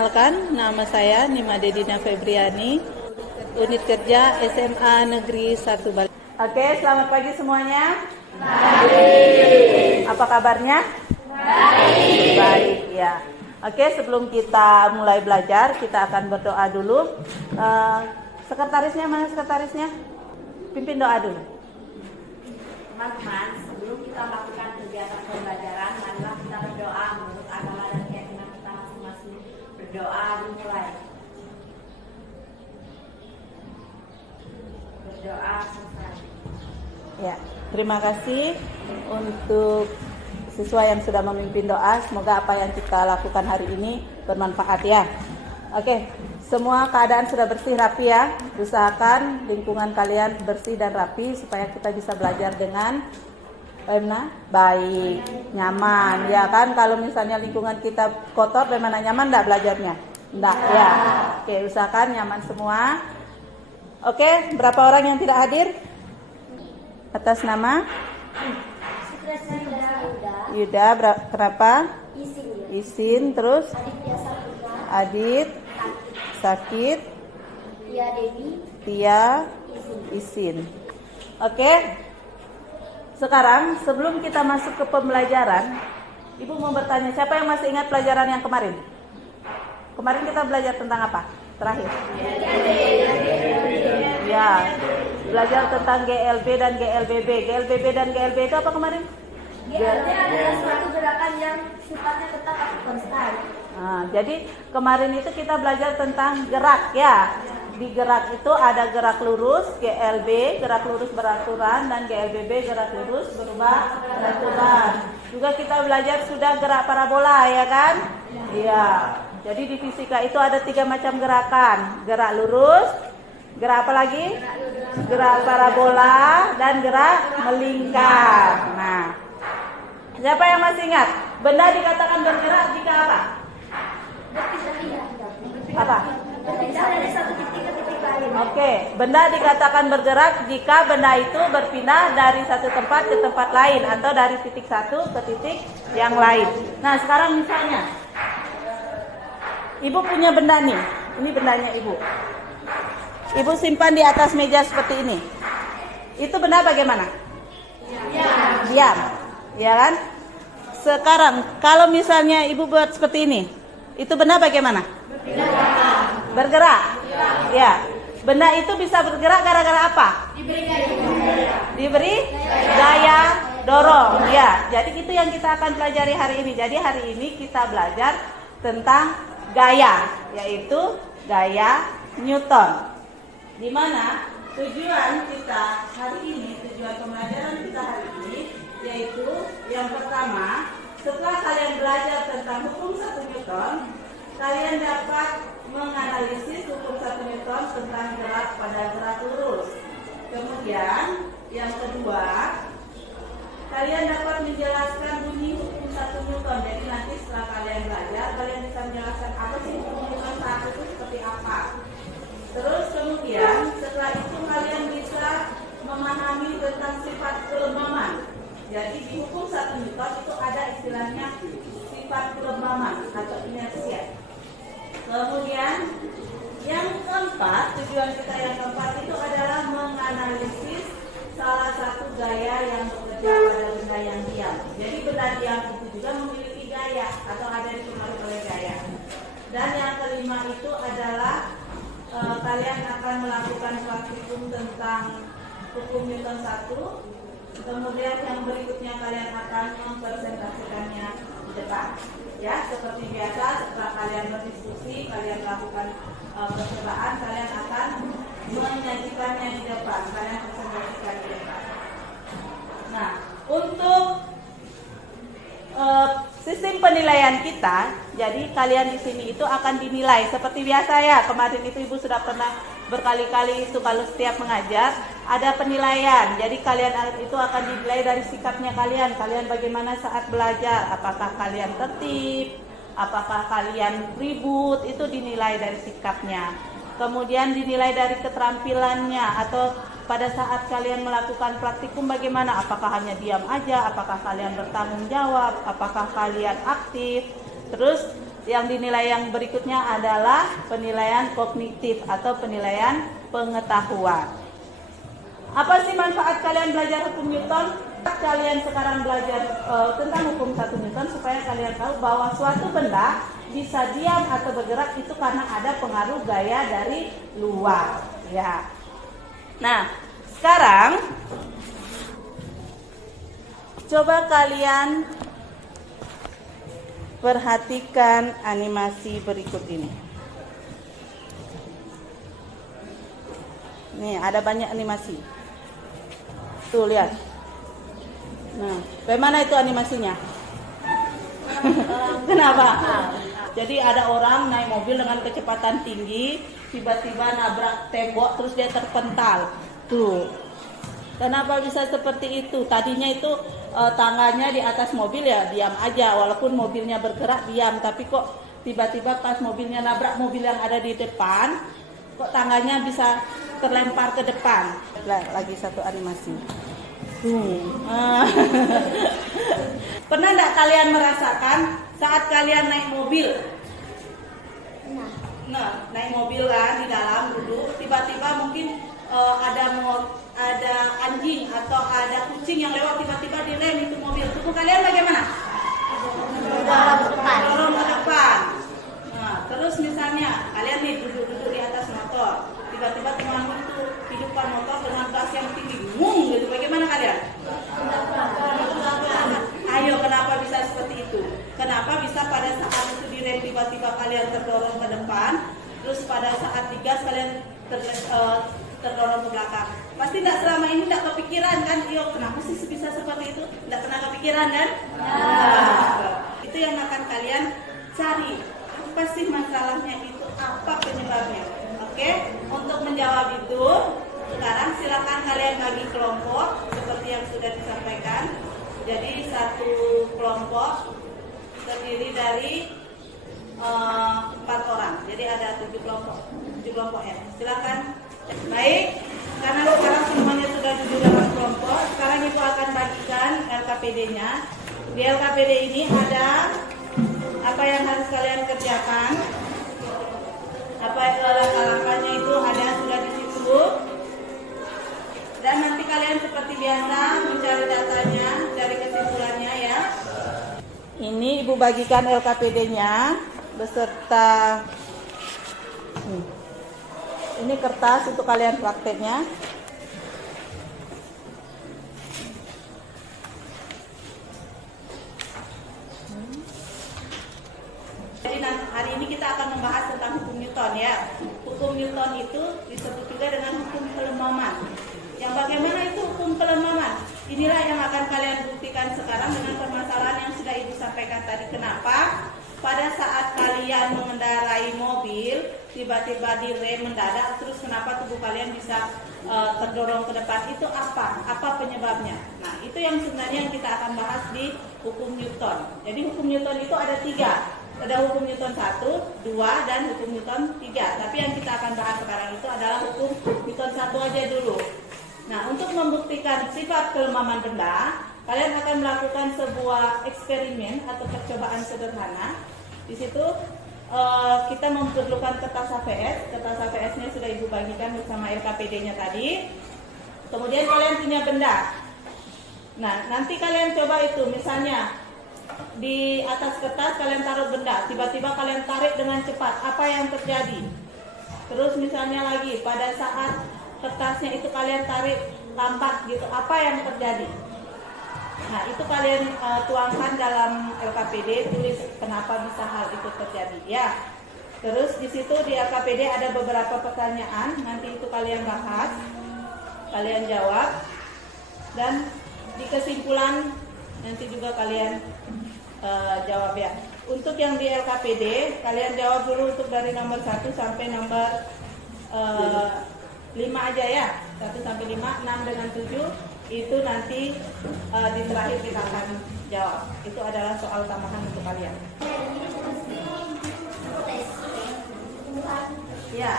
Perkenalkan, nama saya Nima Dedina Febriani, unit kerja SMA Negeri 1 Bali. Oke, selamat pagi semuanya. Baik. Apa kabarnya? Baik. Baik, ya. Oke, sebelum kita mulai belajar, kita akan berdoa dulu. Sekretarisnya mana sekretarisnya? Pimpin doa dulu. Teman-teman, sebelum kita melakukan kegiatan pembelajaran, marilah kita berdoa menurut agama dan keyakinan kita masing-masing. Berdoa dimulai. Berdoa selesai. Ya, terima kasih untuk siswa yang sudah memimpin doa. Semoga apa yang kita lakukan hari ini bermanfaat ya. Oke, semua keadaan sudah bersih rapi ya. Usahakan lingkungan kalian bersih dan rapi supaya kita bisa belajar dengan baik, nyaman ya kan. Kalau misalnya lingkungan kita kotor, bagaimana nyaman enggak belajarnya? Enggak ya. Oke, usahakan nyaman semua. Oke, berapa orang yang tidak hadir? Atas nama Yuda, kenapa? Isin, terus Adit, Sakit, Tia, Isin. Oke. Sekarang sebelum kita masuk ke pembelajaran, Ibu mau bertanya, siapa yang masih ingat pelajaran yang kemarin? Kemarin kita belajar tentang apa? Terakhir. Ya, belajar tentang GLB dan GLBB. GLBB dan GLB itu apa kemarin? GLB adalah suatu gerakan yang sifatnya tetap atau konstan. Nah, jadi kemarin itu kita belajar tentang gerak ya. Di gerak itu ada gerak lurus, GLB, gerak lurus beraturan, dan GLBB, gerak lurus berubah beraturan. Juga kita belajar sudah gerak parabola ya kan? Iya. Jadi di fisika itu ada 3 macam gerakan. Gerak lurus, gerak apa lagi? Gerak parabola, dan gerak melingkar. Nah, siapa yang masih ingat? Benda dikatakan bergerak jika apa? Apa? Berpindah dari satu titik ke titik lain. Oke, benda dikatakan bergerak jika benda itu berpindah dari satu tempat ke tempat lain atau dari titik satu ke titik yang lain. Nah, sekarang misalnya Ibu punya benda nih. Ini bendanya Ibu. Ibu simpan di atas meja seperti ini. Itu benda bagaimana? Diam. Ya kan? Sekarang kalau misalnya Ibu buat seperti ini, itu benda bagaimana? Bergerak. Ya. Benda itu bisa bergerak gara-gara apa? Diberi gaya dorong. Ya. Jadi itu yang kita akan pelajari hari ini. Jadi hari ini kita belajar tentang gaya, yaitu gaya Newton. Di mana tujuan kita hari ini, tujuan pembelajaran kita hari ini, yaitu yang pertama, setelah kalian belajar tentang hukum 1 Newton, kalian dapat menganalisis hukum 1 Newton tentang gerak pada gerak lurus. Kemudian yang kedua, kalian dapat menjelaskan bunyi hukum 1 Newton. Jadi nanti setelah kalian belajar, kalian bisa menjelaskan apa sih hukum Newton 1 itu seperti apa. Terus kemudian setelah itu kalian bisa memahami tentang sifat kelembaman. Jadi di hukum 1 Newton itu ada istilahnya sifat kelembaman atau inersia. Kemudian yang keempat, tujuan kita yang keempat itu adalah menganalisis salah satu gaya yang bekerja pada benda yang diam. Jadi benda diam itu juga memiliki gaya atau ada dipengaruhi oleh gaya. Dan yang kelima itu adalah kalian akan melakukan praktikum tentang hukum Newton 1. Kemudian yang berikutnya kalian akan mempresentasikannya di depan. Ya, seperti biasa setelah kalian berdiskusi, kalian melakukan percobaan, kalian akan menyajikannya di depan. Kalian presentasikan di depan. Nah, untuk sistem penilaian kita, jadi kalian di sini itu akan dinilai seperti biasa ya. Kemarin itu Ibu sudah pernah berkali-kali itu kalau setiap mengajar ada penilaian. Jadi kalian itu akan dinilai dari sikapnya kalian. Kalian bagaimana saat belajar? Apakah kalian tertib? Apakah kalian ribut? Itu dinilai dari sikapnya. Kemudian dinilai dari keterampilannya atau pada saat kalian melakukan praktikum bagaimana? Apakah hanya diam aja? Apakah kalian bertanggung jawab? Apakah kalian aktif? Terus yang dinilai yang berikutnya adalah penilaian kognitif atau penilaian pengetahuan. Apa sih manfaat kalian belajar hukum Newton? Kalian sekarang belajar tentang hukum 1 Newton supaya kalian tahu bahwa suatu benda bisa diam atau bergerak itu karena ada pengaruh gaya dari luar. Ya. Nah, sekarang coba kalian perhatikan animasi berikut ini. Nih, ada banyak animasi. Tuh, lihat. Nah, bagaimana itu animasinya? Kenapa? Jadi ada orang naik mobil dengan kecepatan tinggi, tiba-tiba nabrak tembok, terus dia terpental. Tuh. Kenapa bisa seperti itu? Tadinya itu tangannya di atas mobil ya diam aja, walaupun mobilnya bergerak diam. Tapi kok tiba-tiba pas mobilnya nabrak mobil yang ada di depan, kok tangannya bisa terlempar ke depan. Lagi satu animasi. Pernah nggak kalian merasakan saat kalian naik mobil? Nah, naik mobil kan di dalam duduk, tiba-tiba mungkin ada anjing atau ada kucing yang lewat, tiba-tiba direm itu mobil. Tubuh kalian bagaimana? Dorong ke depan. Nah, terus misalnya kalian nih duduk di atas motor, tiba-tiba temanmu itu hidupkan motor dengan gas yang tinggi, gitu. Bagaimana kalian? Ayo, kenapa bisa seperti itu? Kenapa bisa pada saat itu direm tiba-tiba kalian terdorong ke depan, terus pada saat digas kalian terdorong ke belakang? Pasti tidak selama ini tidak kepikiran kan? Yo, kenapa sih bisa seperti itu? Tidak pernah kepikiran kan? Itu yang akan kalian cari. Apa sih masalahnya itu? Apa penyebabnya? Oke, untuk menjawab itu, sekarang silakan kalian bagi kelompok seperti yang sudah disampaikan. Jadi satu kelompok terdiri dari 4 orang. Jadi ada 7 kelompok ya. Silakan. Baik, karena sekarang semuanya sudah duduk dalam kelompok, sekarang itu akan bagikan LKPD-nya. Di LKPD ini ada apa yang harus kalian kerjakan. Apa langkah-langkahnya itu ada sudah di situ. Dan nanti kalian seperti biasa mencari datanya, cari kesimpulannya ya. Ini Ibu bagikan LKPD-nya beserta ini kertas untuk kalian prakteknya. Jadi hari ini kita akan membahas tentang hukum Newton ya. Hukum Newton itu disebut juga dengan hukum kelemaman. Yang bagaimana itu hukum kelemaman? Inilah yang akan kalian buktikan sekarang dengan permasalahan yang sudah Ibu sampaikan tadi. Kenapa? Pada saat kalian mengendarai mobil, tiba-tiba direm mendadak, terus kenapa tubuh kalian bisa terdorong ke depan? Itu apa? Apa penyebabnya? Nah, itu yang sebenarnya yang kita akan bahas di hukum Newton. Jadi hukum Newton itu ada 3. Ada hukum Newton 1, 2, dan hukum Newton 3. Tapi yang kita akan bahas sekarang itu adalah hukum Newton 1 aja dulu. Nah, untuk membuktikan sifat kelemahan benda, kalian akan melakukan sebuah eksperimen atau percobaan sederhana. Di situ kita memerlukan kertas HVS. Kertas HVS-nya sudah Ibu bagikan bersama LKPD-nya tadi. Kemudian kalian punya benda. Nah, nanti kalian coba itu, misalnya di atas kertas kalian taruh benda, tiba-tiba kalian tarik dengan cepat, apa yang terjadi? Terus misalnya lagi, pada saat kertasnya itu kalian tarik lambat gitu, apa yang terjadi? Nah, itu kalian tuangkan dalam LKPD, tulis kenapa bisa hal itu terjadi ya. Terus di situ di LKPD ada beberapa pertanyaan, nanti itu kalian bahas, kalian jawab, dan di kesimpulan nanti juga kalian jawab ya. Untuk yang di LKPD, kalian jawab dulu untuk dari nomor 1 sampai nomor 5 aja ya. 1 sampai 5, 6 dengan 7 itu nanti di terakhir kita akan jawab. Itu adalah soal tambahan untuk kalian. Ya.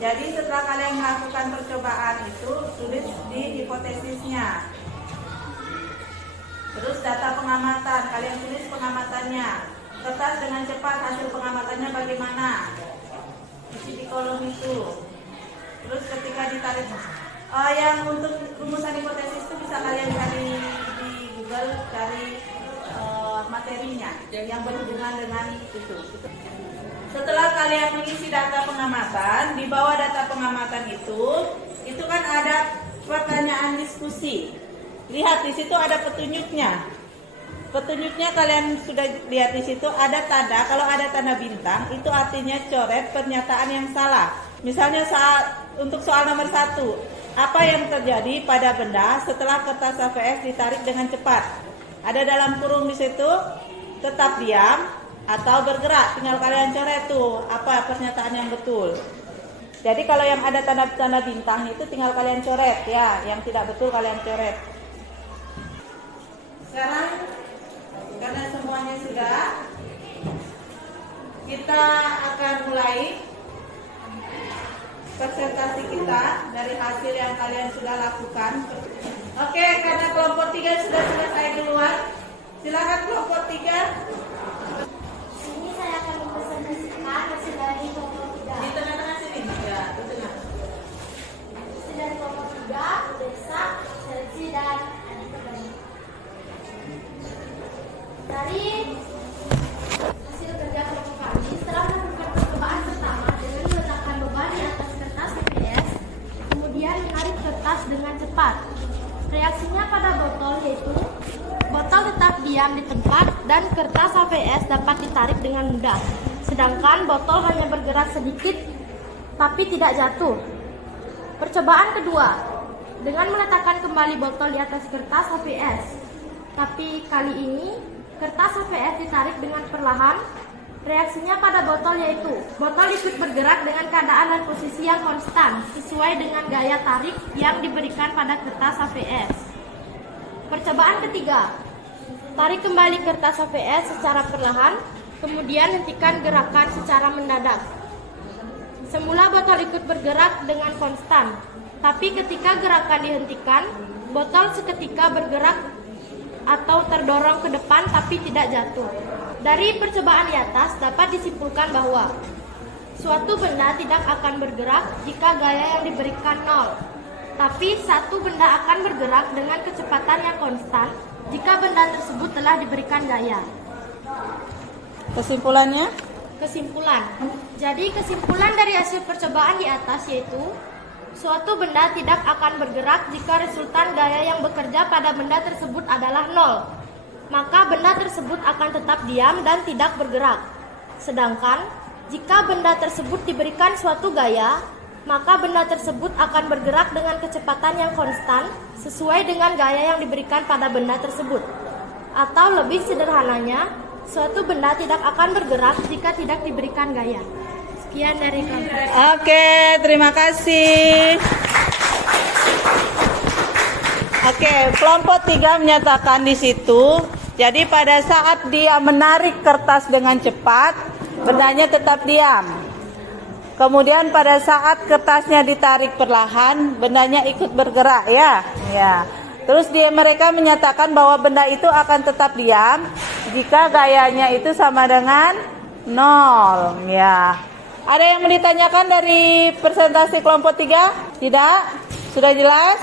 Jadi setelah kalian melakukan percobaan itu, tulis di hipotesisnya. Terus data pengamatan, kalian tulis pengamatannya. kertas dengan cepat, hasil pengamatannya bagaimana? Isi di kolom itu. Terus ketika ditarik, yang untuk rumusan hipotesis itu bisa kalian cari di Google, cari materinya yang berhubungan dengan itu. Setelah kalian mengisi data pengamatan, di bawah data pengamatan itu kan ada pertanyaan diskusi. Lihat di situ ada petunjuknya. Petunjuknya kalian sudah lihat di situ ada tanda. Kalau ada tanda bintang itu artinya coret pernyataan yang salah. Misalnya untuk soal nomor 1, apa yang terjadi pada benda setelah kertas HVS ditarik dengan cepat? Ada dalam kurung di situ, tetap diam atau bergerak. Tinggal kalian coret tuh apa pernyataan yang betul. Jadi kalau yang ada tanda-tanda bintang itu tinggal kalian coret ya, yang tidak betul kalian coret. Sekarang karena semuanya sudah, kita akan mulai presentasi kita dari hasil yang kalian sudah lakukan. Oke, karena kelompok 3 sudah selesai duluan, silakan kelompok 3. Sini saya akan mempresentasikan hasil dari kelompok 3. Di tengah-tengah sini, ya, di tengah. Hasil dari kelompok 3, desa, seleksi dan dari hasil kerja kelompok kami, setelah melakukan percobaan pertama dengan meletakkan beban di atas kertas HVS, kemudian menarik kertas dengan cepat. Reaksinya pada botol yaitu botol tetap diam di tempat dan kertas HVS dapat ditarik dengan mudah. Sedangkan botol hanya bergerak sedikit tapi tidak jatuh. Percobaan kedua, dengan meletakkan kembali botol di atas kertas HVS. Tapi kali ini kertas HVS ditarik dengan perlahan. Reaksinya pada botol yaitu botol ikut bergerak dengan keadaan dan posisi yang konstan sesuai dengan gaya tarik yang diberikan pada kertas HVS. Percobaan ketiga, tarik kembali kertas HVS secara perlahan, kemudian hentikan gerakan secara mendadak. Semula botol ikut bergerak dengan konstan, tapi ketika gerakan dihentikan, botol seketika bergerak atau terdorong ke depan tapi tidak jatuh. Dari percobaan di atas dapat disimpulkan bahwa suatu benda tidak akan bergerak jika gaya yang diberikan 0. Tapi satu benda akan bergerak dengan kecepatan yang konstan jika benda tersebut telah diberikan gaya. Kesimpulannya? Kesimpulan. Jadi kesimpulan dari hasil percobaan di atas yaitu suatu benda tidak akan bergerak jika resultan gaya yang bekerja pada benda tersebut adalah 0. Maka benda tersebut akan tetap diam dan tidak bergerak. Sedangkan jika benda tersebut diberikan suatu gaya, maka benda tersebut akan bergerak dengan kecepatan yang konstan sesuai dengan gaya yang diberikan pada benda tersebut. Atau lebih sederhananya, suatu benda tidak akan bergerak jika tidak diberikan gaya. Sekian dari kami. Oke, terima kasih. Oke, kelompok 3 menyatakan di situ. Jadi pada saat dia menarik kertas dengan cepat, bendanya tetap diam. Kemudian pada saat kertasnya ditarik perlahan, bendanya ikut bergerak ya. Ya. Terus mereka menyatakan bahwa benda itu akan tetap diam jika gayanya itu sama dengan 0 ya. Ada yang mau ditanyakan dari presentasi kelompok 3? Tidak? Sudah jelas?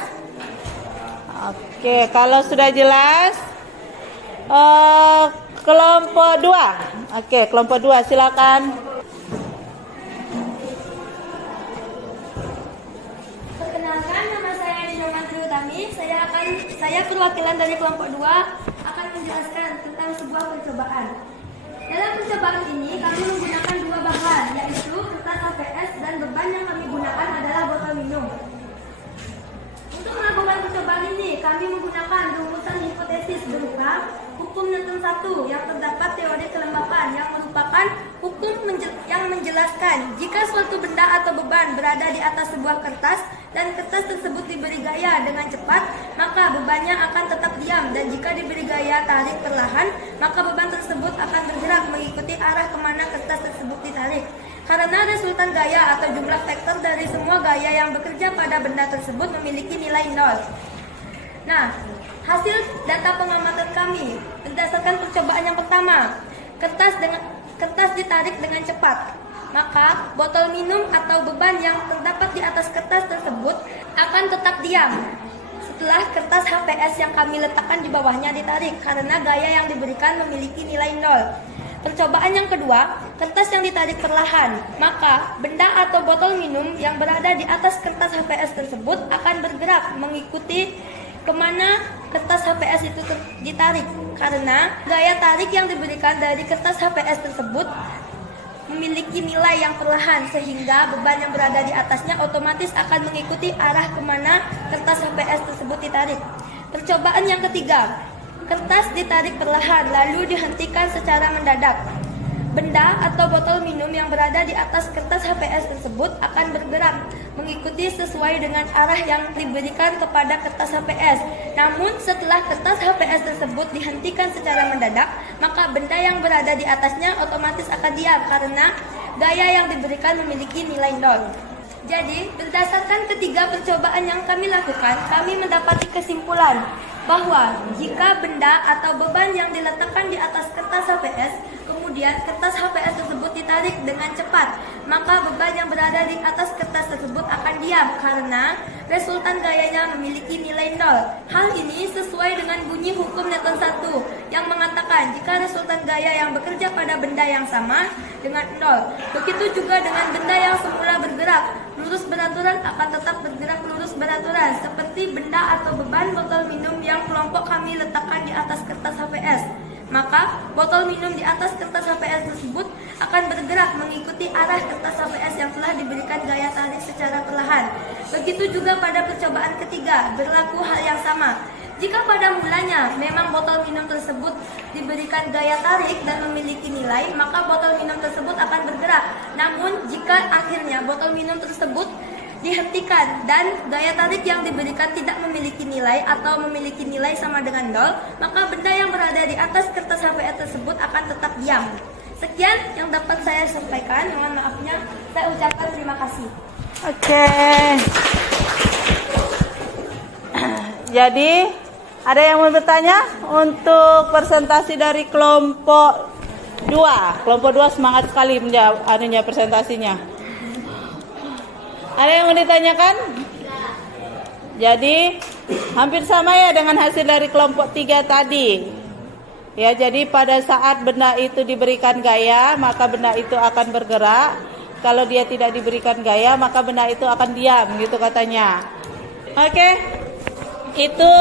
Oke, kalau sudah jelas, kelompok 2. Oke, kelompok 2 silakan. Perkenalkan, nama saya Dina Madru Utami. Saya perwakilan dari kelompok 2 akan menjelaskan tentang sebuah percobaan. Dalam percobaan ini kami menggunakan 2 bahan, yaitu kertas HVS dan beban yang kami gunakan adalah botol minum. Untuk melakukan percobaan ini kami menggunakan rumusan hipotesis berupa hukum Newton 1 yang terdapat teori kelembapan yang merupakan hukum yang menjelaskan jika suatu benda atau beban berada di atas sebuah kertas dan kertas tersebut diberi gaya dengan cepat, maka bebannya akan tetap diam, dan jika diberi gaya tarik perlahan, maka beban tersebut akan bergerak mengikuti arah kemana kertas tersebut ditarik. Karena resultan gaya atau jumlah vektor dari semua gaya yang bekerja pada benda tersebut memiliki nilai 0. Nah, hasil data pengamatan kami berdasarkan percobaan yang pertama, kertas ditarik dengan cepat, maka botol minum atau beban yang terdapat di atas kertas tersebut akan tetap diam setelah kertas HPS yang kami letakkan di bawahnya ditarik, karena gaya yang diberikan memiliki nilai 0. Percobaan yang kedua, kertas yang ditarik perlahan, maka benda atau botol minum yang berada di atas kertas HPS tersebut akan bergerak mengikuti kemana kertas HPS itu ditarik, karena gaya tarik yang diberikan dari kertas HPS tersebut memiliki nilai yang perlahan, sehingga beban yang berada di atasnya otomatis akan mengikuti arah kemana kertas HPS tersebut ditarik. Percobaan yang ketiga, kertas ditarik perlahan lalu dihentikan secara mendadak. Benda atau botol minum yang berada di atas kertas HPS tersebut akan bergerak mengikuti sesuai dengan arah yang diberikan kepada kertas HPS. Namun setelah kertas HPS tersebut dihentikan secara mendadak, maka benda yang berada di atasnya otomatis akan diam karena gaya yang diberikan memiliki nilai 0. Jadi, berdasarkan ketiga percobaan yang kami lakukan, kami mendapati kesimpulan bahwa jika benda atau beban yang diletakkan di atas kertas HPS, kemudian kertas HPS tersebut ditarik dengan cepat, maka beban yang berada di atas kertas tersebut akan diam karena resultan gayanya memiliki nilai 0. Hal ini sesuai dengan bunyi hukum Newton 1 yang mengatakan jika resultan gaya yang bekerja pada benda yang sama dengan 0. Begitu juga dengan benda yang semula bergerak lurus beraturan akan tetap bergerak lurus beraturan, seperti benda atau beban botol minum yang kelompok kami letakkan di atas kertas HPS. Maka botol minum di atas kertas HPS tersebut akan bergerak mengikuti arah kertas HPS yang telah diberikan gaya tarik secara perlahan. Begitu juga pada percobaan ketiga, berlaku hal yang sama. Jika pada mulanya memang botol minum tersebut diberikan gaya tarik dan memiliki nilai, maka botol minum tersebut akan bergerak. Namun jika akhirnya botol minum tersebut dihentikan dan gaya tarik yang diberikan tidak memiliki nilai atau memiliki nilai sama dengan 0, maka benda yang berada di atas kertas HPS tersebut akan tetap diam. Sekian yang dapat saya sampaikan. Mohon maafnya, saya ucapkan terima kasih. Oke. Jadi, ada yang mau bertanya untuk presentasi dari kelompok 2? Kelompok 2 semangat sekali menjawab presentasinya. Ada yang mau ditanyakan? Jadi hampir sama ya dengan hasil dari kelompok 3 tadi. Ya, jadi pada saat benda itu diberikan gaya, maka benda itu akan bergerak. Kalau dia tidak diberikan gaya, maka benda itu akan diam, gitu katanya. Oke. Itu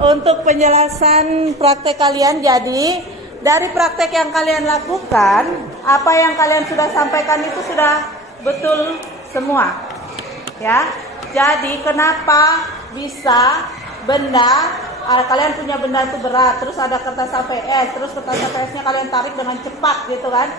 untuk penjelasan praktek kalian. Jadi dari praktek yang kalian lakukan, apa yang kalian sudah sampaikan itu sudah betul semua, ya. Jadi kenapa bisa benda, kalian punya benda itu berat, terus ada kertas HPS, terus kertas HPS-nya kalian tarik dengan cepat gitu kan?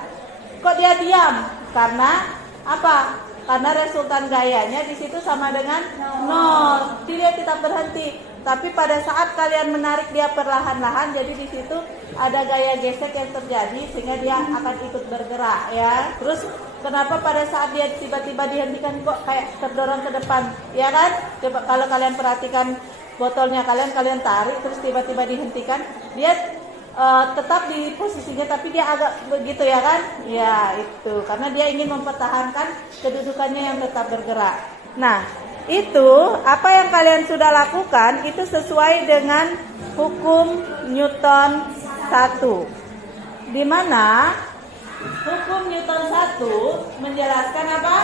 Kok dia diam? Karena apa? Karena resultan gayanya di situ sama dengan 0. Dia tetap berhenti. Tapi pada saat kalian menarik dia perlahan-lahan, jadi di situ ada gaya gesek yang terjadi sehingga dia akan ikut bergerak, ya. Terus kenapa pada saat dia tiba-tiba dihentikan kok kayak terdorong ke depan, ya kan? Coba kalau kalian perhatikan botolnya kalian tarik terus tiba-tiba dihentikan, dia tetap di posisinya tapi dia agak begitu, ya kan? Ya, itu karena dia ingin mempertahankan kedudukannya yang tetap bergerak. Nah, itu apa yang kalian sudah lakukan itu sesuai dengan hukum Newton 1, di mana hukum Newton 1 menjelaskan apa?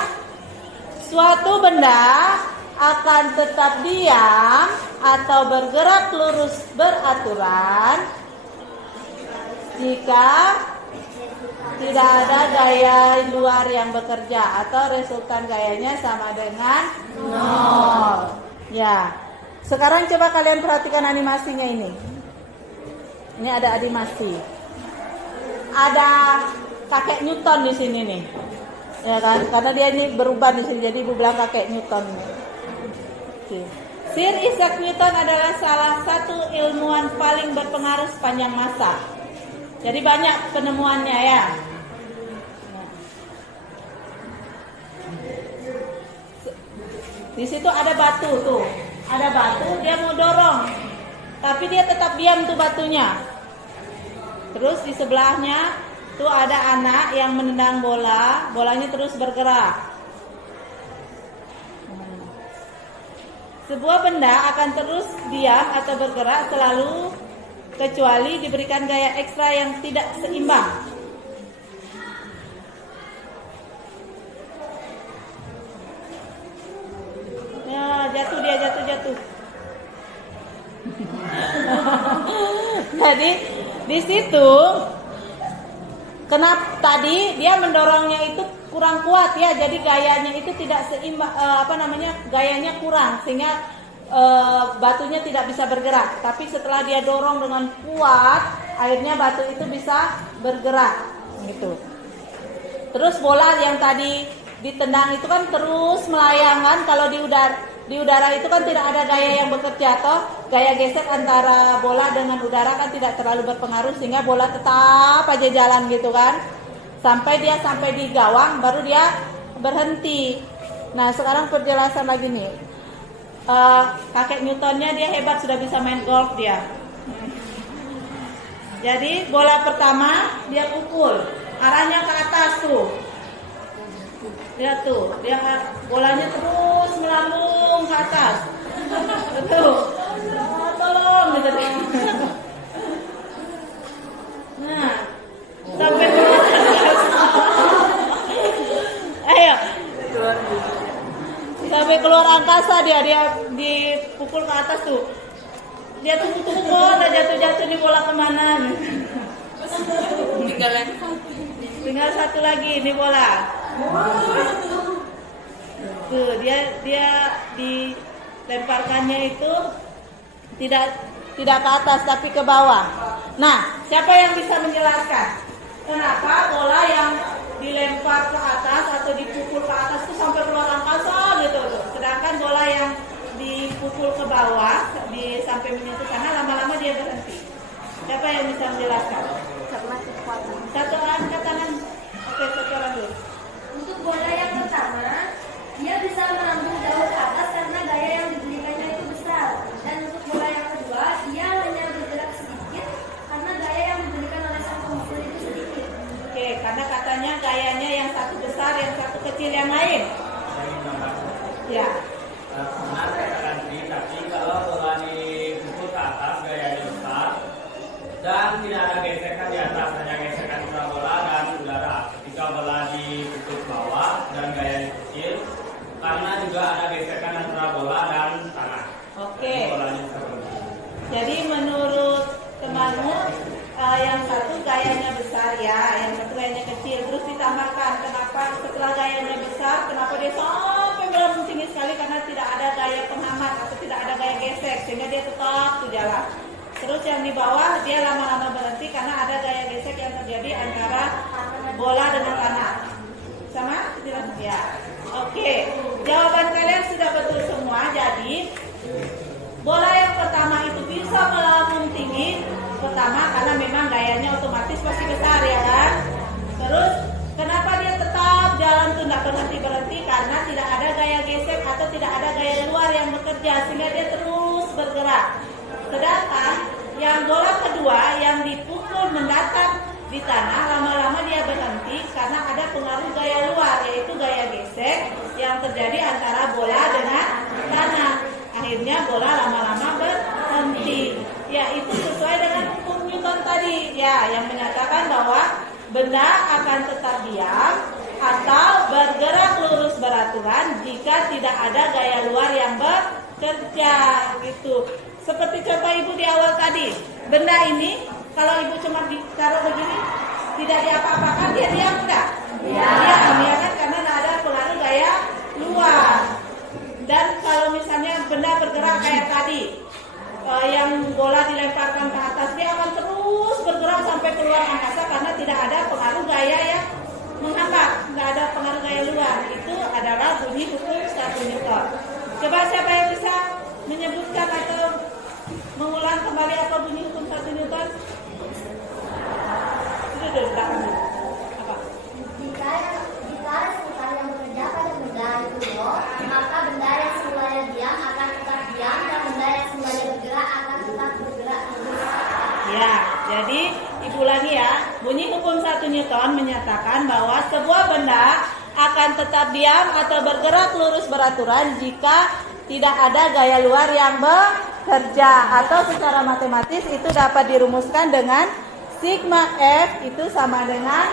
Suatu benda akan tetap diam atau bergerak lurus beraturan jika tidak ada gaya luar yang bekerja atau resultan gayanya sama dengan 0. Ya. Sekarang coba kalian perhatikan animasinya ini. Ini ada animasi. Ada kakek Newton di sini nih. Ya kan? Karena dia ini berubah di sini, jadi ibu bilang kakek Newton. Oke. Sir Isaac Newton adalah salah satu ilmuwan paling berpengaruh sepanjang masa. Jadi banyak penemuannya, ya. Di situ ada batu tuh, ada batu, dia mau dorong, tapi dia tetap diam tuh batunya. Terus di sebelahnya tuh ada anak yang menendang bola, bolanya terus bergerak. Sebuah benda akan terus diam atau bergerak selalu kecuali diberikan gaya ekstra yang tidak seimbang. Ya, jatuh dia, jatuh. Jadi di situ kenapa tadi dia mendorongnya itu kurang kuat ya, jadi gayanya itu tidak seimbang, gayanya kurang sehingga batunya tidak bisa bergerak. Tapi setelah dia dorong dengan kuat, akhirnya batu itu bisa bergerak gitu. Terus bola yang tadi ditendang itu kan terus melayang kan, kalau di udara itu kan tidak ada gaya yang bekerja toh, gaya gesek antara bola dengan udara kan tidak terlalu berpengaruh sehingga bola tetap aja jalan gitu kan. Sampai di gawang baru dia berhenti. Nah, sekarang penjelasan lagi nih. Kakek Newtonnya dia hebat, sudah bisa main golf dia. Jadi bola pertama dia pukul, arahnya ke atas tuh. Lihat tuh, dia bolanya terus melambung ke atas. Betul. Tolong gitu. Nah, sampai keluar angkasa. Ayo. Sampai keluar angkasa dia dipukul ke atas tuh. Dia tunggu kok, udah jatuh nih bola kemana? Tinggal satu lagi nih bola. Tuh dia dilemparkannya itu tidak ke atas tapi ke bawah. Nah, siapa yang bisa menjelaskan kenapa bola yang dilempar ke atas atau dipukul ke atas itu sampai keluar angkasa gitu tuh. Sedangkan bola yang dipukul ke bawah sampai menyentuh sana lama-lama dia berhenti. Siapa yang bisa menjelaskan? Satu angkat tangan. Oke, satu orang dulu. Untuk bola yang pertama, dia bisa melambung jauh ke atas karena gaya yang diberikannya itu besar. Dan untuk bola yang kedua, dia hanya bergerak sedikit karena gaya yang diberikan oleh sang pemukul itu sedikit. Oke, karena katanya gayanya yang satu besar, yang satu kecil yang lain. Ya. Tapi kalau bola dipukul ke atas gayanya besar dan tidak ada gesekan di atas, hanya gesekan bola dan udara. Ketika bola dipukul ke bawah dan gayanya kecil, karena juga ada gesekan antara bola dan tanah. Oke. Bolanya seperti. Jadi menurut temanmu yang satu gayanya besar ya, yang satu gayanya kecil. Terus ditambahkan kenapa setelah gayanya besar, kenapa dia sampai melambung tinggi sekali, karena tidak ada gaya penghambat atau tidak ada gaya gesek sehingga dia tetap tuh jalan. Terus yang di bawah dia lama-lama berhenti karena ada gaya gesek yang terjadi antara bola dengan tanah. Sama? Tidak? Ya. Oke. Jawaban kalian sudah betul semua. Jadi bola yang pertama itu bisa melambung tinggi. Pertama karena memang gayanya otomatis pasti besar ya kan. Terus kenapa dia tetap jalan tuh nggak berhenti karena tidak ada gaya gesek atau tidak ada gaya luar yang bekerja sehingga dia terus bergerak. Sedangkan yang bola kedua yang dipukul mendatar di tanah lama-lama dia berhenti karena ada pengaruh gaya luar yaitu gaya gesek yang terjadi antara bola dengan tanah. Akhirnya bola lama-lama berhenti. Ya itu sesuai dengan hukum Newton tadi ya yang menyatakan bahwa benda akan tetap diam atau bergerak lurus beraturan jika tidak ada gaya luar yang bekerja gitu. Seperti contoh ibu di awal tadi, benda ini kalau ibu cuma ditaruh begini tidak diapa-apakan dia diam enggak? Diam ya kan karena tidak ada pengaruh gaya luar. Dan kalau misalnya benda bergerak kayak tadi, yang bola dilemparkan ke atas dia akan terus bergerak sampai keluar angkasa karena tidak ada pengaruh gaya yang menghambat, tidak ada pengaruh gaya luar. Itu adalah bunyi hukum 1 Newton. Coba siapa yang bisa menyebutkan atau mengulang kembali apa bunyi hukum 1 Newton? Sudah belakang dulu. Apa? Jika sekitar yang bekerja pada benda itu maka benda yang semulanya diam akan tetap diam dan benda yang semulanya bergerak akan tetap bergerak terus. Ya, jadi Ibu ulangi ya. Bunyi hukum 1 Newton menyatakan bahwa sebuah benda akan tetap diam atau bergerak lurus beraturan jika tidak ada gaya luar yang bekerja, atau secara matematis itu dapat dirumuskan dengan sigma F itu sama dengan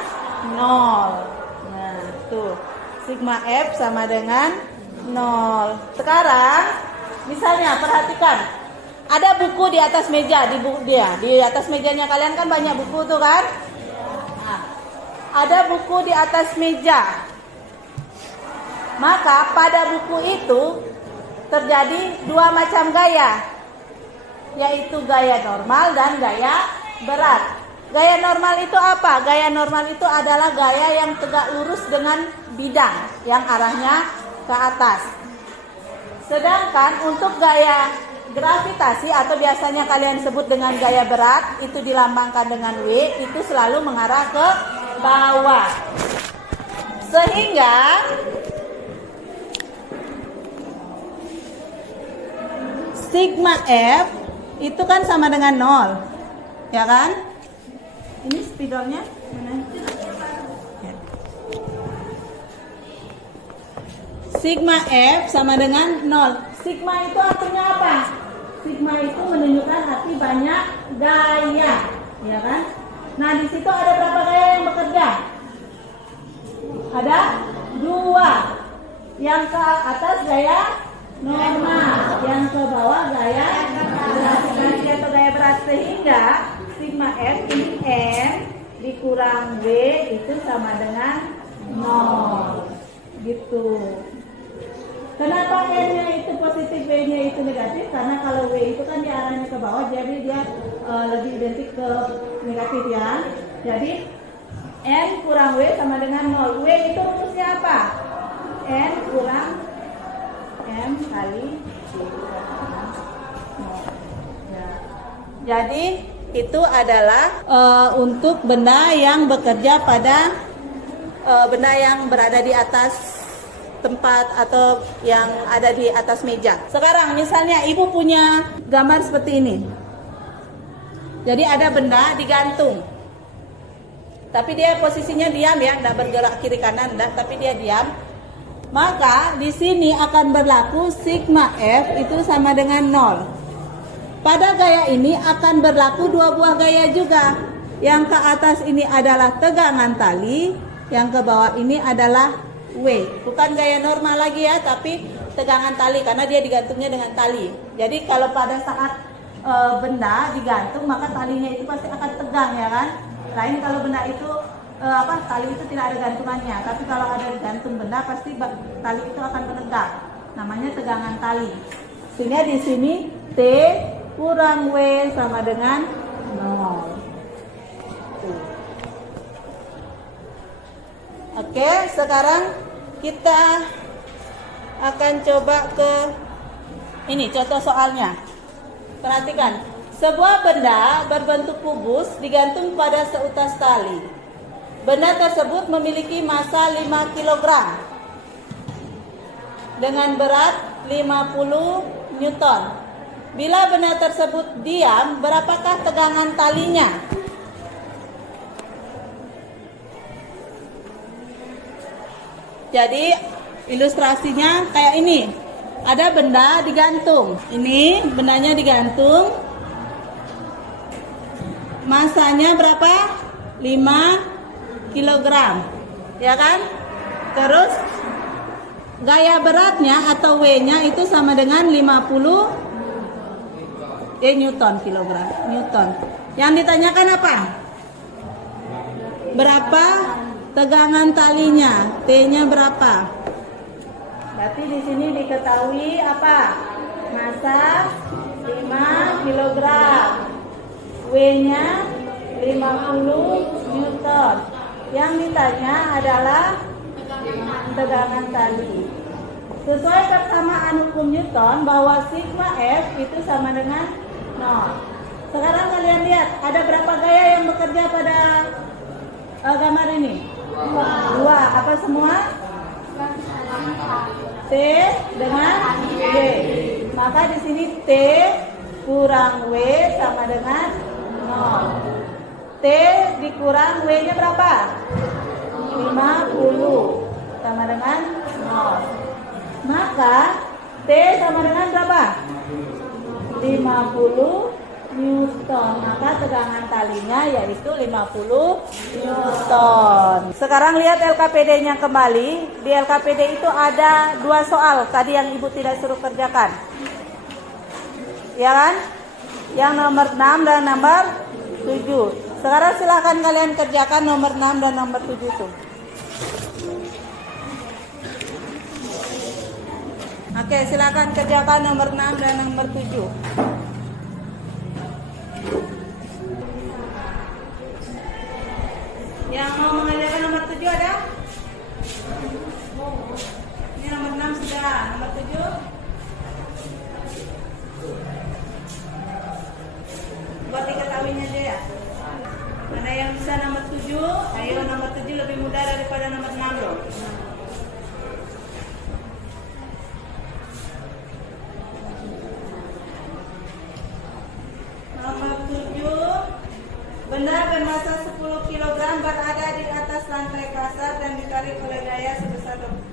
0. Nah, tuh. Sigma F sama dengan 0. Sekarang misalnya perhatikan, ada buku di atas meja, di atas mejanya kalian kan banyak buku tuh kan? Nah, ada buku di atas meja. Maka pada buku itu terjadi 2 macam gaya, yaitu gaya normal dan gaya berat. Gaya normal itu apa? Gaya normal itu adalah gaya yang tegak lurus dengan bidang yang arahnya ke atas. Sedangkan untuk gaya gravitasi atau biasanya kalian sebut dengan gaya berat, itu dilambangkan dengan W, itu selalu mengarah ke bawah. Sehingga sigma F itu kan sama dengan 0. Ya kan? Ini spidolnya mana? Sigma F sama dengan 0. Sigma itu artinya apa? Sigma itu menunjukkan arti banyak gaya, ya kan? Nah, di situ ada berapa gaya yang bekerja? Ada 2. Yang ke atas gaya normal, yang ke bawah gaya gravitasi atau gaya berat, sehingga sigma F ini M dikurang W itu sama dengan 0. Gitu. Kenapa N-nya itu positif, W-nya itu negatif? Karena kalau W itu kan dia arahnya ke bawah, jadi dia lebih identik ke negatif ya. Jadi N kurang W sama dengan 0. W itu rumusnya apa? N kurang M kali W. Jadi itu adalah untuk benda yang bekerja pada benda yang berada di atas tempat atau yang ada di atas meja. Sekarang misalnya ibu punya gambar seperti ini. Jadi ada benda digantung, tapi dia posisinya diam ya, tidak bergerak kiri kanan, tapi dia diam. Maka di sini akan berlaku sigma F itu sama dengan 0. Pada gaya ini akan berlaku 2 buah gaya juga. Yang ke atas ini adalah tegangan tali, yang ke bawah ini adalah W. Bukan gaya normal lagi ya, tapi tegangan tali karena dia digantungnya dengan tali. Jadi kalau pada saat benda digantung, maka talinya itu pasti akan tegang ya kan. Lain kalau benda itu tali itu tidak ada gantungannya, tapi kalau ada digantung benda pasti tali itu akan menegak. Namanya tegangan tali. Sehingga di sini T kurang W sama dengan 0. Oke, sekarang kita akan coba ke ini contoh soalnya. Perhatikan, sebuah benda berbentuk kubus digantung pada seutas tali. Benda tersebut memiliki massa 5 kg dengan berat 50 Newton. Bila benda tersebut diam, berapakah tegangan talinya? Jadi ilustrasinya kayak ini. Ada benda digantung. Ini bendanya digantung. Masanya berapa? 5 kg. Ya kan? Terus gaya beratnya atau W-nya itu sama dengan 50 Newton kilogram. Newton. Yang ditanyakan apa? Berapa tegangan talinya? T-nya berapa? Berarti di sini diketahui apa? Massa 5 kg. W-nya 50 Newton. Yang ditanya adalah tegangan tali. Sesuai persamaan hukum Newton bahwa sigma F itu sama dengan 0. Sekarang kalian lihat, ada berapa gaya yang bekerja pada gambar ini? 2. Apa semua? T dengan W. Maka di sini T kurang W sama dengan 0. dikurang W-nya berapa? 50 sama dengan 0. Maka T sama dengan berapa? 50 Newton. Maka tegangan talinya yaitu 50 Newton. Sekarang lihat LKPD-nya kembali. Di LKPD itu ada 2 soal tadi yang Ibu tidak suruh kerjakan. Ya kan? Yang nomor 6 dan nomor 7. Sekarang silahkan kalian kerjakan nomor 6 dan nomor 7 itu. Oke, silakan kerjakan nomor 6 dan nomor 7. Yang mau mengerjakan nomor 7 ada? Ini nomor 6 sudah, nomor 7. Buat diketahuinya aja ya. Mana yang bisa nomor 7? Ayo nomor 7 lebih mudah daripada nomor 6 loh. Nomor 7, benda bermasa 10 kg berada di atas lantai kasar dan ditarik oleh gaya sebesar 20.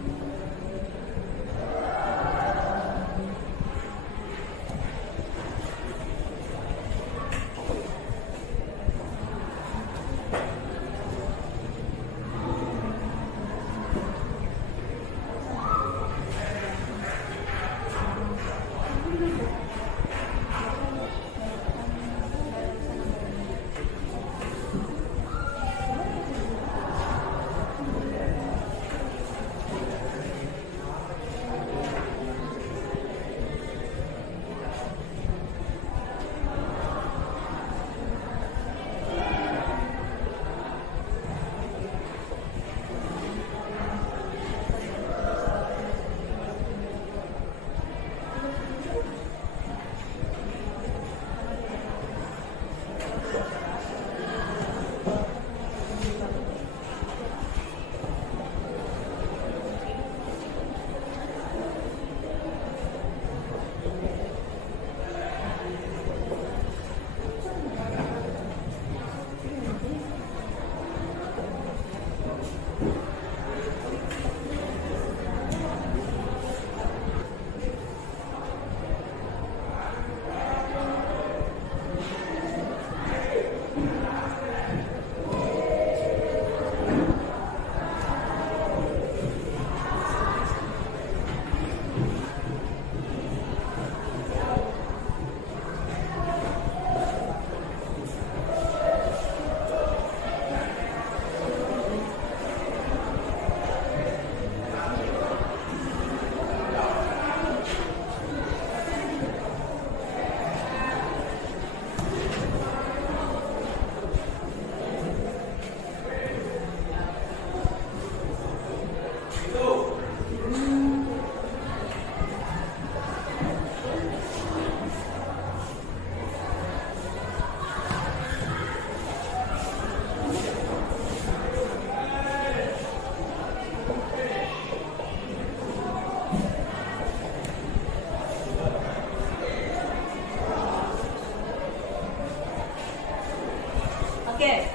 Oke.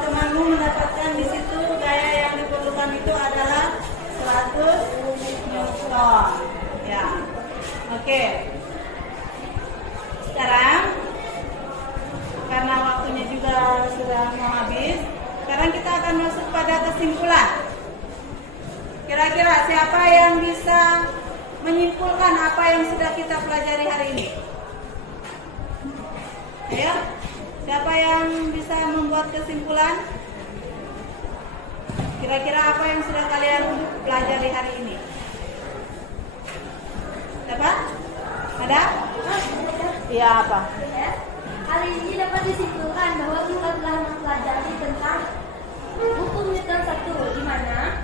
Temanmu mendapatkan di situ gaya yang diperlukan itu adalah 100 Newton. Ya. Oke. Sekarang karena waktunya juga sudah mau habis, sekarang kita akan masuk pada kesimpulan. Kira-kira siapa yang bisa menyimpulkan apa yang sudah kita pelajari hari ini? Ayo, siapa yang bisa membuat kesimpulan? Kira-kira apa yang sudah kalian pelajari hari ini? Dapat? Ada? Iya, apa? Hari ini dapat disimpulkan bahwa kita telah mempelajari tentang hukum Newton 1, di mana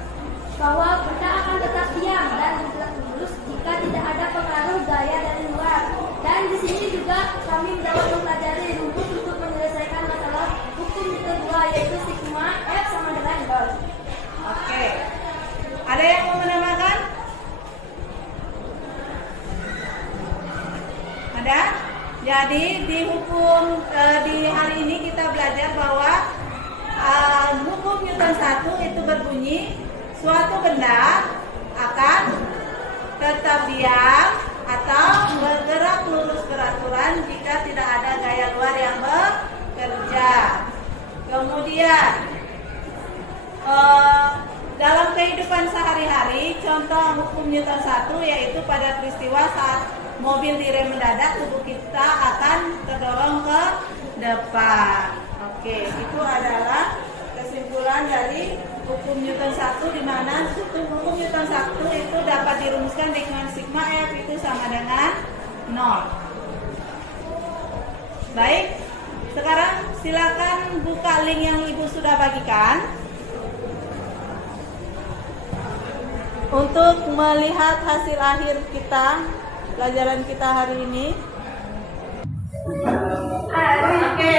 bahwa benda akan tetap diam dan bergerak lurus jika tidak ada pengaruh gaya dari luar. Dan di sini juga kami dapat mempelajari rumus untuk menyelesaikan masalah hukum Newton 2, yaitu sigma F sama dengan Gauss. Oke. Ada yang mau menambahkan? Ada? Jadi di hukum di hari belajar bahwa hukum Newton 1 itu berbunyi suatu benda akan tetap diam atau bergerak lurus beraturan jika tidak ada gaya luar yang bekerja. Kemudian dalam kehidupan sehari-hari, contoh hukum Newton 1 yaitu pada peristiwa saat mobil direm mendadak, tubuh kita akan terdorong ke depan. Oke, itu adalah kesimpulan dari hukum Newton 1, di mana hukum Newton 1 itu dapat dirumuskan dengan sigma F itu sama dengan 0. Baik, sekarang silakan buka link yang Ibu sudah bagikan untuk melihat hasil akhir kita, pelajaran kita hari ini. Oke.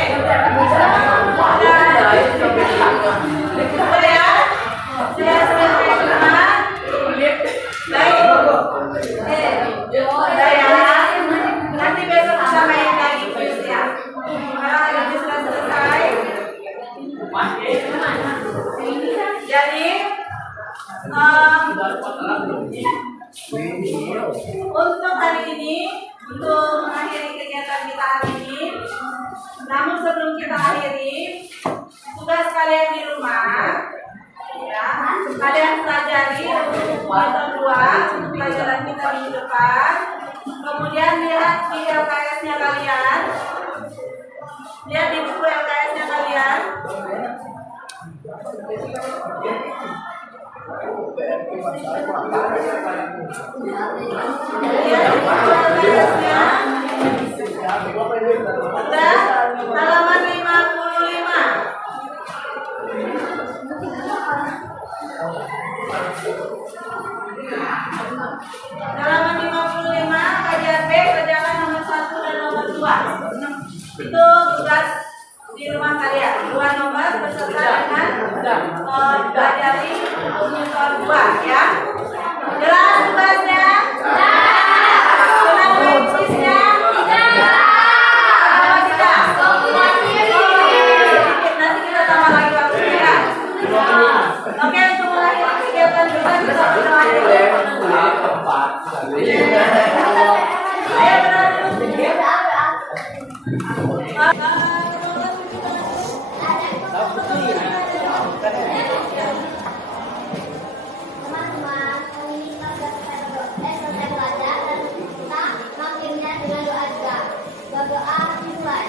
Nanti besok kita main lagi ya. Sekarang lagi sudah selesai. Jadi untuk hari ini, untuk mengakhiri kegiatan kita hari ini, namun sebelum kita akhiri, tugas kalian di rumah, ya, kalian pelajari untuk Newton 2 untuk pelajaran kita minggu depan. Kemudian lihat di LKS-nya kalian, lihat di buku LKS-nya kalian. Udah, halaman 55. Halaman 55, kajian B, kerjakan nomor 1 dan nomor 2. Itu tugas di rumah kalian. 2 nomor beserta dengan pelajari Newton 2 ya. Jelas tugasnya? Jelas prinsipnya? Apa tidak? Nanti kita tambah lagi waktunya. Oke, untuk mengakhiri kegiatan kita berdoa dulu. Ayo berdoa dulu. Teman-teman, kali ini kita selesai belajar dan kita mengakhirinya dengan doa juga. Berdoa dimulai.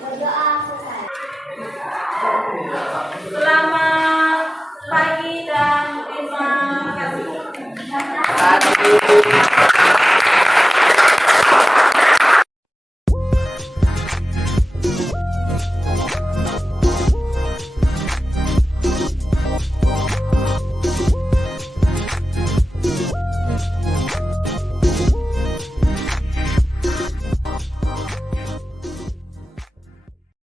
Berdoa selesai. Selamat pagi dan terima kasih.